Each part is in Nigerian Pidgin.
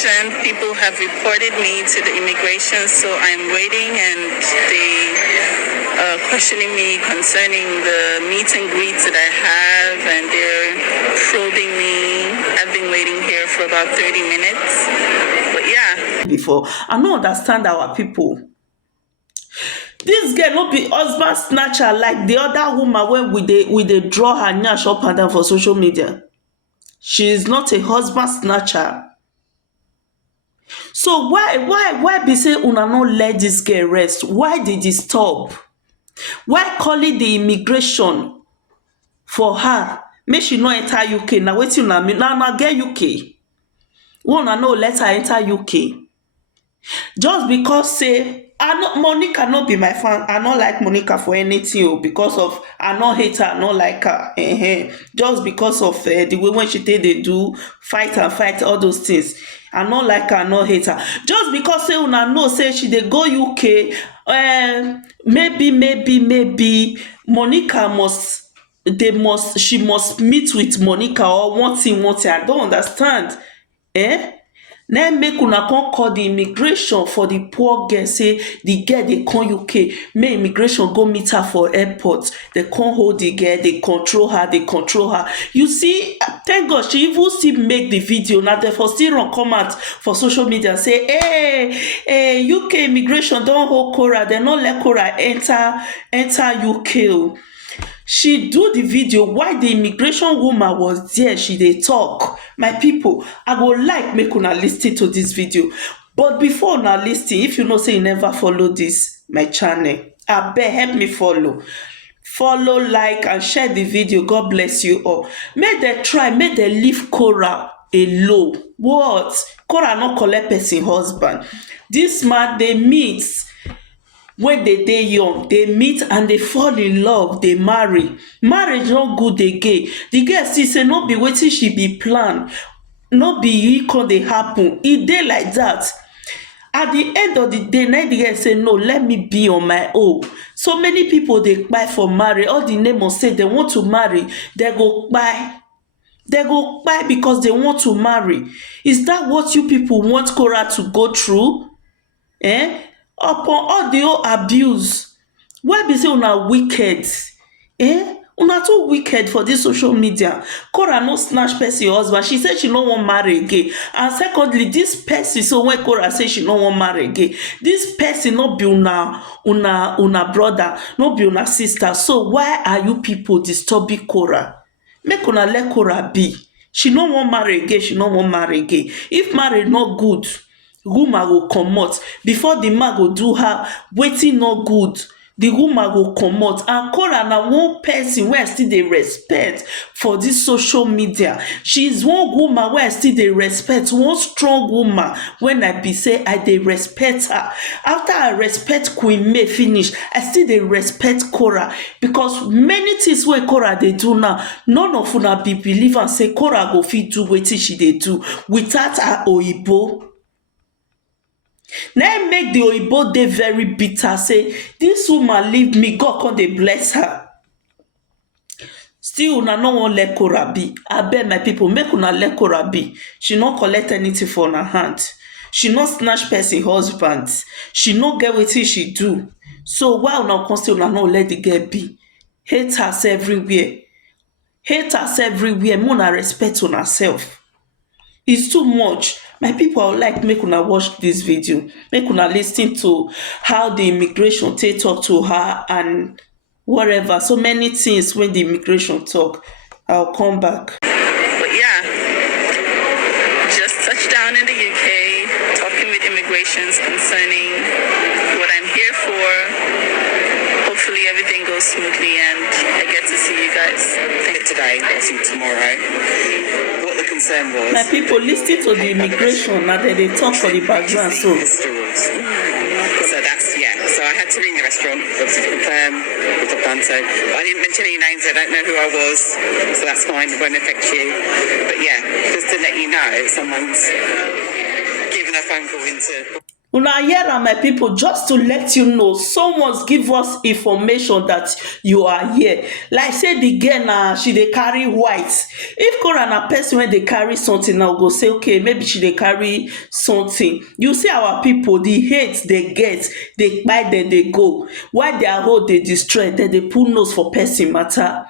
decision. People have reported me to the immigration, so I'm waiting, and they questioning me concerning the meet and greets that I have, and they're probing me. I've been waiting here for about 30 minutes. But yeah. Before, I don't understand our people. This girl no be husband snatcher like the other woman when we dey draw her nyash up and down for social media. She is not a husband snatcher. So why be say una no let this girl rest? Why dey disturb? Why calling the immigration for her make she no enter UK? Na wetin una mean? Na get UK. Una no let her enter UK. Just because say Monica no be my fan. I no like Monica for anything because of I no hate her, I no like her. Just because of the way when she take dey do fight and fight all those things. I no like her, I no hate her. Just because say una know say she dey go UK, maybe Monica she must meet with Monica or one thing. I don't understand. Then make una come call the immigration for the poor girl, say the girl dey come UK, make immigration go meet her for airport. They come hold the girl, they control her. You see, thank God she even still make the video. Now therefore still run come out for social media and say, hey, UK immigration don't hold Korra, they not let Korra enter UK. She do the video while the immigration woman was there. She dey talk. My people, I go like make una listen to this video. But before una listen, if you know say you never follow this my channel, abeg help me follow, like and share the video. God bless you all. Make dem leave Korra alone. What? Korra no collect person husband. This man dey meet when they dey young, they meet and they fall in love, they marry. Marriage no good again. The girl still say no be wetin she be plan, no be e come dey happen. E dey like that. At the end of the day, na the girl say no, let me be on my own. So many people dey kpai for marry. All the neighbors say they want to marry, they go kpai. They go kpai because they want to marry. Is that what you people want Korra to go through? Upon all the whole abuse, why be say una wicked? Una too wicked for this social media. Korra no snatch person husband. She said she no wan marry again. And secondly, this person, so when Korra say she no wan marry again, this person no be una brother, no be una sister. So why are you people disturbing Korra? Make una let Korra be. She no wan marry again. If marriage no good, woman go comot before the man go do her wetin no good. The woman go comot. And Korra na one person wey I still dey respect for this social media. She is one woman wey I still dey respect, one strong woman when I be say I dey respect her. After I respect Queen May finish, I still dey respect Korra because many things wey Korra dey do now, none of una be believe am say Korra go fit do wetin she dey do without her oyibo. Now make the oyibo dey very bitter, say this woman leave me, God come dey bless her. Still una no wan let Korra be. Abeg my people, make una let Korra be. She no collect anything for her hand. She no snatch person husband. She no get wetin she do. So why una come say una no let the girl be? Haters everywhere. Make una respect una self. It's too much. My people, I would like make una watch this video. Make una listen to how the immigration take talk to her and whatever. So many things when the immigration talk. I'll come back. But yeah, just touched down in the UK, talking with immigrations concerning what I'm here for. Hopefully everything goes smoothly and I get to see you guys. Today, I'll see you tomorrow. What the concern was. My people, listen to the immigration. Now they talk for the background. So that's, yeah. So I had to ring the restaurant, obviously to confirm what I've done. So I didn't mention any names. I don't know who I was. So that's fine. It won't affect you. But yeah, just to let you know, someone's given a phone call into... Una hear am my pipu, just to let you know someone give us information that you are here. Like say the girl na she dey carry white. If Korra na person wey dey carry something now, we go say okay maybe she dey carry something. You see our pipu, the hate dey get dey kpai dem dey go, while their hoe dey destroy dem dey put nose for person matter.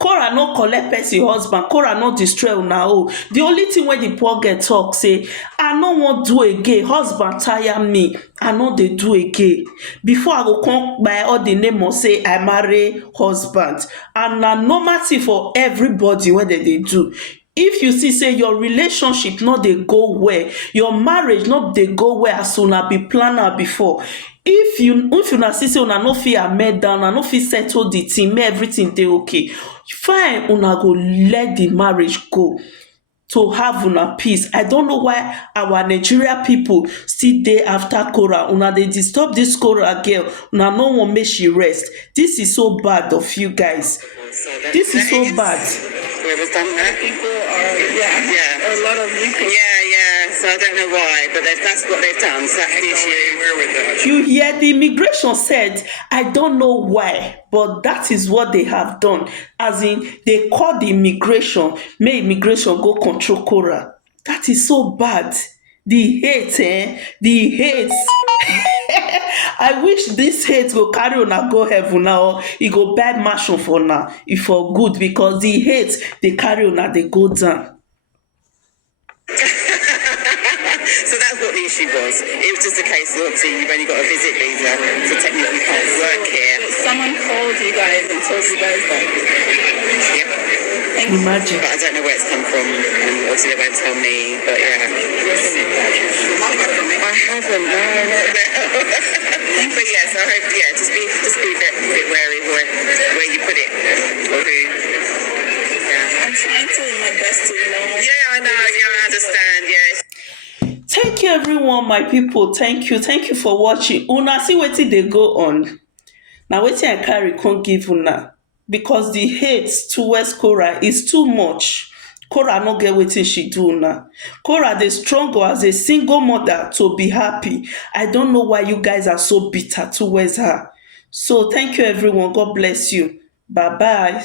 Korra no collect person husband, Korra no destroy una hoe. The only thing wey the poor girl talk say, I no wan do again, husband tire me, I no dey do again. Before I go come kpai all the name of say I marry husband, and na normal thing for everybody wey dem dey do. If you see say your relationship no dey go well, your marriage no dey go well as una be plan am before, if una see say una no fit amend am, una no fit settle the thing make everything dey okay, fine, una go let the marriage go to have una peace. I don't know why our Nigeria people still dey after Korra. Una dey disturb this Korra girl, una no wan make she rest. This is so bad of you guys. This is so bad. Whoever's done that. People are, yeah, a lot of UK. Yeah. So I don't know why, but that's what they've done. So that's the issue. You hear the immigration said, I don't know why, but that is what they have done. As in, they call the immigration, may immigration go control Korra. That is so bad. The hate, the hate. I wish this hate go carry una go heaven now. E go buy mansion for now. E for good, because the hate dey carry una dey go down. So that's what the issue was. It was just a case of obviously you've only got a visit visa, so technically you can't work here. But someone called you guys and told you guys that. Yep. Imagine. But I don't know where it's come from, and obviously they won't tell me, but yeah. I haven't, no. But yes, I hope, just be a bit wary where you put it, or who. I'm trying to do my best to, Yeah, I know, I understand, yeah. Thank you everyone, my people. Thank you for watching. Una see wetin dey go on. Na wetin I carry come give una, because the hate towards Korra is too much. Korra no get wetin she do una. Korra dey struggle as a single mother to be happy. I don't know why you guys are so bitter towards her. So thank you everyone. God bless you. Bye bye.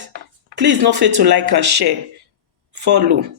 Please no forget to like and share. Follow.